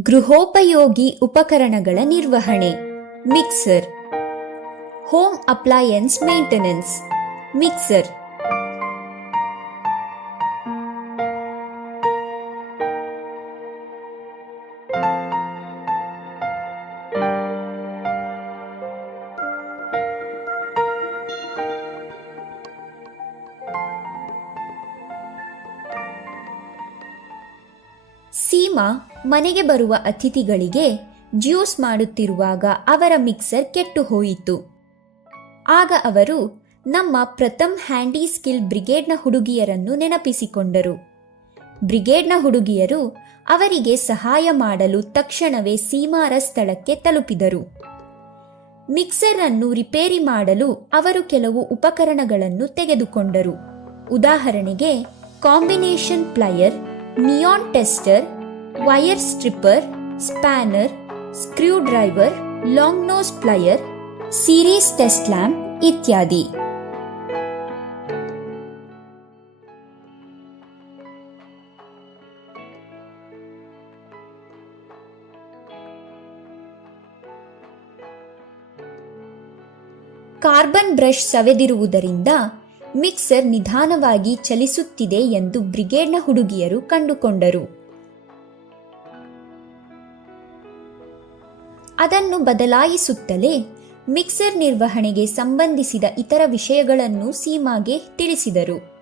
ಗೃಹೋಪಯೋಗಿ ಉಪಕರಣಗಳ ನಿರ್ವಹಣೆ. Mixer. Home appliance maintenance. Mixer. Seema ಮನೆಗೆ ಬರುವ ಅತಿಥಿಗಳಿಗೆ ಜ್ಯೂಸ್ ಮಾಡುತ್ತಿರುವಾಗ ಅವರ ಮಿಕ್ಸರ್ ಕೆಟ್ಟು ಹೋಯಿತು. ಆಗ ಅವರು ನಮ್ಮ ಪ್ರಥಮ್ ಹ್ಯಾಂಡಿ ಸ್ಕಿಲ್ ಬ್ರಿಗೇಡ್ನ ಹುಡುಗಿಯರನ್ನು ನೆನಪಿಸಿಕೊಂಡರು. ಬ್ರಿಗೇಡ್ನ ಹುಡುಗಿಯರು ಅವರಿಗೆ ಸಹಾಯ ಮಾಡಲು ತಕ್ಷಣವೇ ಸೀಮಾರ ಸ್ಥಳಕ್ಕೆ ತಲುಪಿದರು. ಮಿಕ್ಸರ್ ಅನ್ನು ರಿಪೇರಿ ಮಾಡಲು ಅವರು ಕೆಲವು ಉಪಕರಣಗಳನ್ನು ತೆಗೆದುಕೊಂಡರು. ಉದಾಹರಣೆಗೆ combination plier, neon tester wire stripper spanner screw driver long nose plier series test lamp ಇತ್ಯಾದಿ ಕಾರ್ಬನ್ ಬ್ರಷ್ ಸವೆದಿರುವುದರಿಂದ ಮಿಕ್ಸರ್ ನಿಧಾನವಾಗಿ ಚಲಿಸುತ್ತಿದೆ ಎಂದು ಬ್ರಿಗೇಡ್ನ ಹುಡುಗಿಯರು ಕಂಡುಕೊಂಡರು. ಅದನ್ನು ಬದಲಾಯಿಸುತ್ತಲೇ ಮಿಕ್ಸರ್ ನಿರ್ವಹಣೆಗೆ ಸಂಬಂಧಿಸಿದ ಇತರ ವಿಷಯಗಳನ್ನು ಸೀಮಾಗೆ ತಿಳಿಸಿದರು.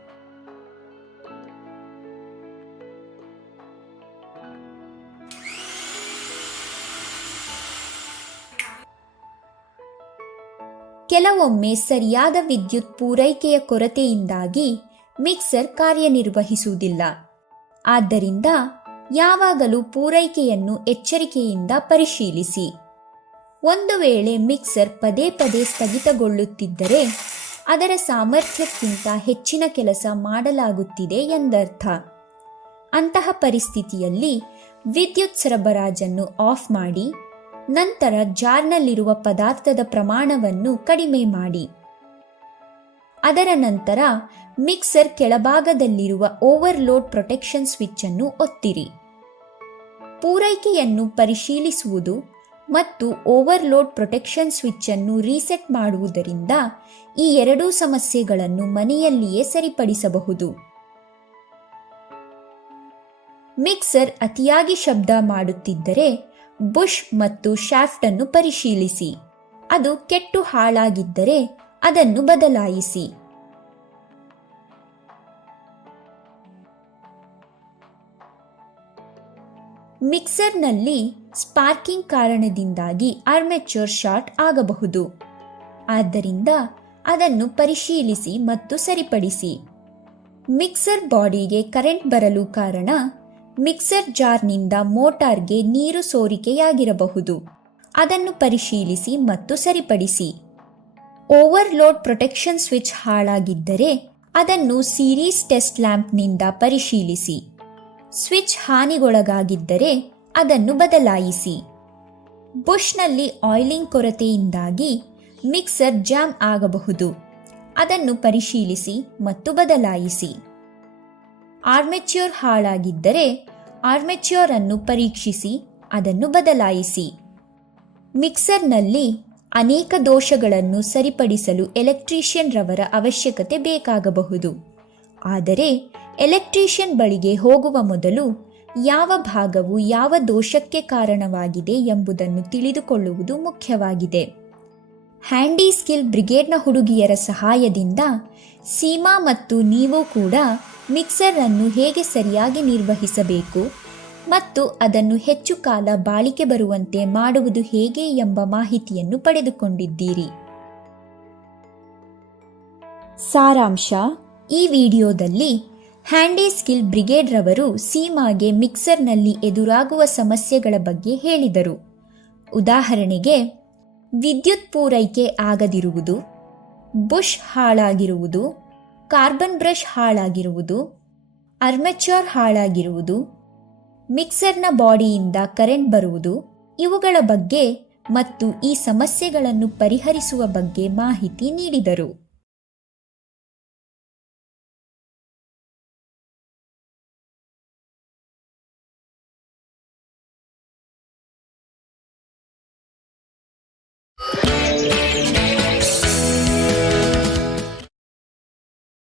ಕೆಲವೊಮ್ಮೆ ಸರಿಯಾದ ವಿದ್ಯುತ್ ಪೂರೈಕೆಯ ಕೊರತೆಯಿಂದಾಗಿ ಮಿಕ್ಸರ್ ಕಾರ್ಯನಿರ್ವಹಿಸುವುದಿಲ್ಲ. ಆದ್ದರಿಂದ ಯಾವಾಗಲೂ ಪೂರೈಕೆಯನ್ನು ಎಚ್ಚರಿಕೆಯಿಂದ ಪರಿಶೀಲಿಸಿ. ಒಂದು ವೇಳೆ ಮಿಕ್ಸರ್ ಪದೇ ಪದೇ ಸ್ಥಗಿತಗೊಳ್ಳುತ್ತಿದ್ದರೆ ಅದರ ಸಾಮರ್ಥ್ಯಕ್ಕಿಂತ ಹೆಚ್ಚಿನ ಕೆಲಸ ಮಾಡಲಾಗುತ್ತಿದೆ ಎಂದರ್ಥ. ಅಂತಹ ಪರಿಸ್ಥಿತಿಯಲ್ಲಿ ವಿದ್ಯುತ್ ಸರಬರಾಜನ್ನು ಆಫ್ ಮಾಡಿ, ನಂತರ ಜಾರ್ನಲ್ಲಿರುವ ಪದಾರ್ಥದ ಪ್ರಮಾಣವನ್ನು ಕಡಿಮೆ ಮಾಡಿ. ಅದರ ನಂತರ ಮಿಕ್ಸರ್ ಕೆಳಭಾಗದಲ್ಲಿರುವ ಓವರ್ಲೋಡ್ ಪ್ರೊಟೆಕ್ಷನ್ ಸ್ವಿಚ್ ಅನ್ನು ಒತ್ತಿರಿ. ಪೂರೈಕೆಯನ್ನು ಪರಿಶೀಲಿಸುವುದು ಮತ್ತು ಓವರ್ಲೋಡ್ ಪ್ರೊಟೆಕ್ಷನ್ ಸ್ವಿಚ್ ಅನ್ನು ರೀಸೆಟ್ ಮಾಡುವುದರಿಂದ ಈ ಎರಡೂ ಸಮಸ್ಯೆಗಳನ್ನು ಮನೆಯಲ್ಲಿಯೇ ಸರಿಪಡಿಸಬಹುದು. ಮಿಕ್ಸರ್ ಅತಿಯಾಗಿ ಶಬ್ದ ಮಾಡುತ್ತಿದ್ದರೆ ಬುಷ್ ಮತ್ತು ಶಾಫ್ಟ್ ಅನ್ನು ಪರಿಶೀಲಿಸಿ. ಅದು ಕೆಟ್ಟು ಹಾಳಾಗಿದ್ದರೆ ಅದನ್ನು ಬದಲಾಯಿಸಿ. ಮಿಕ್ಸರ್ನಲ್ಲಿ ಸ್ಪಾರ್ಕಿಂಗ್ ಕಾರಣದಿಂದಾಗಿ ಆರ್ಮೆಚೂರ್ ಶಾರ್ಟ್ ಆಗಬಹುದು. ಆದ್ದರಿಂದ ಅದನ್ನು ಪರಿಶೀಲಿಸಿ ಮತ್ತು ಸರಿಪಡಿಸಿ. ಮಿಕ್ಸರ್ ಬಾಡಿಗೆ ಕರೆಂಟ್ ಬರಲು ಕಾರಣ ಮಿಕ್ಸರ್ ಜಾರ್ನಿಂದ ಮೋಟಾರ್ಗೆ ನೀರು ಸೋರಿಕೆಯಾಗಿರಬಹುದು. ಅದನ್ನು ಪರಿಶೀಲಿಸಿ ಮತ್ತು ಸರಿಪಡಿಸಿ. ಓವರ್ಲೋಡ್ ಪ್ರೊಟೆಕ್ಷನ್ ಸ್ವಿಚ್ ಹಾಳಾಗಿದ್ದರೆ ಅದನ್ನು ಸೀರೀಸ್ ಟೆಸ್ಟ್ ಲ್ಯಾಂಪ್ನಿಂದ ಪರಿಶೀಲಿಸಿ. ಸ್ವಿಚ್ ಹಾನಿಗೊಳಗಾಗಿದ್ದರೆ ಅದನ್ನು ಬದಲಾಯಿಸಿ. ಬುಷ್ನಲ್ಲಿ ಆಯಿಲಿಂಗ್ ಕೊರತೆಯಿಂದಾಗಿ ಮಿಕ್ಸರ್ ಜಾಮ್ ಆಗಬಹುದು. ಅದನ್ನು ಪರಿಶೀಲಿಸಿ ಮತ್ತು ಬದಲಾಯಿಸಿ. ಆರ್ಮೆಚ್ಯೂರ್ ಹಾಳಾಗಿದ್ದರೆ ಆರ್ಮೆಚ್ಯೂರ್ ಅನ್ನು ಪರೀಕ್ಷಿಸಿ, ಅದನ್ನು ಬದಲಾಯಿಸಿ. ಮಿಕ್ಸರ್ನಲ್ಲಿ ಅನೇಕ ದೋಷಗಳನ್ನು ಸರಿಪಡಿಸಲು ಎಲೆಕ್ಟ್ರಿಷಿಯನ್ ರವರ ಅವಶ್ಯಕತೆ ಬೇಕಾಗಬಹುದು. ಆದರೆ ಎಲೆಕ್ಟ್ರಿಷಿಯನ್ ಬಳಿಗೆ ಹೋಗುವ ಮೊದಲು ಯಾವ ಭಾಗವು ಯಾವ ದೋಷಕ್ಕೆ ಕಾರಣವಾಗಿದೆ ಎಂಬುದನ್ನು ತಿಳಿದುಕೊಳ್ಳುವುದು ಮುಖ್ಯವಾಗಿದೆ. ಹ್ಯಾಂಡಿ ಸ್ಕಿಲ್ ಬ್ರಿಗೇಡ್ನ ಹುಡುಗಿಯರ ಸಹಾಯದಿಂದ ಸೀಮಾ ಮತ್ತು ನೀವು ಕೂಡ ಮಿಕ್ಸರ್ ಅನ್ನು ಹೇಗೆ ಸರಿಯಾಗಿ ನಿರ್ವಹಿಸಬೇಕು ಮತ್ತು ಅದನ್ನು ಹೆಚ್ಚು ಕಾಲ ಬಾಳಿಕೆ ಬರುವಂತೆ ಮಾಡುವುದು ಹೇಗೆ ಎಂಬ ಮಾಹಿತಿಯನ್ನು ಪಡೆದುಕೊಂಡಿದ್ದೀರಿ. ಸಾರಾಂಶ, ಈ ವಿಡಿಯೋದಲ್ಲಿ ಹ್ಯಾಂಡಿ ಸ್ಕಿಲ್ ಬ್ರಿಗೇಡ್ ರವರು ಸೀಮಾಗೆ ಮಿಕ್ಸರ್ನಲ್ಲಿ ಎದುರಾಗುವ ಸಮಸ್ಯೆಗಳ ಬಗ್ಗೆ ಹೇಳಿದರು. ಉದಾಹರಣೆಗೆ, ವಿದ್ಯುತ್ ಪೂರೈಕೆ ಆಗದಿರುವುದು, ಬುಷ್ ಹಾಳಾಗಿರುವುದು, ಕಾರ್ಬನ್ ಬ್ರಷ್ ಹಾಳಾಗಿರುವುದು, ಅರ್ಮೆಚರ್ ಹಾಳಾಗಿರುವುದು, ಮಿಕ್ಸರ್ನ ಬಾಡಿಯಿಂದ ಕರೆಂಟ್ ಬರುವುದು, ಇವುಗಳ ಬಗ್ಗೆ ಮತ್ತು ಈ ಸಮಸ್ಯೆಗಳನ್ನು ಪರಿಹರಿಸುವ ಬಗ್ಗೆ ಮಾಹಿತಿ ನೀಡಿದರು.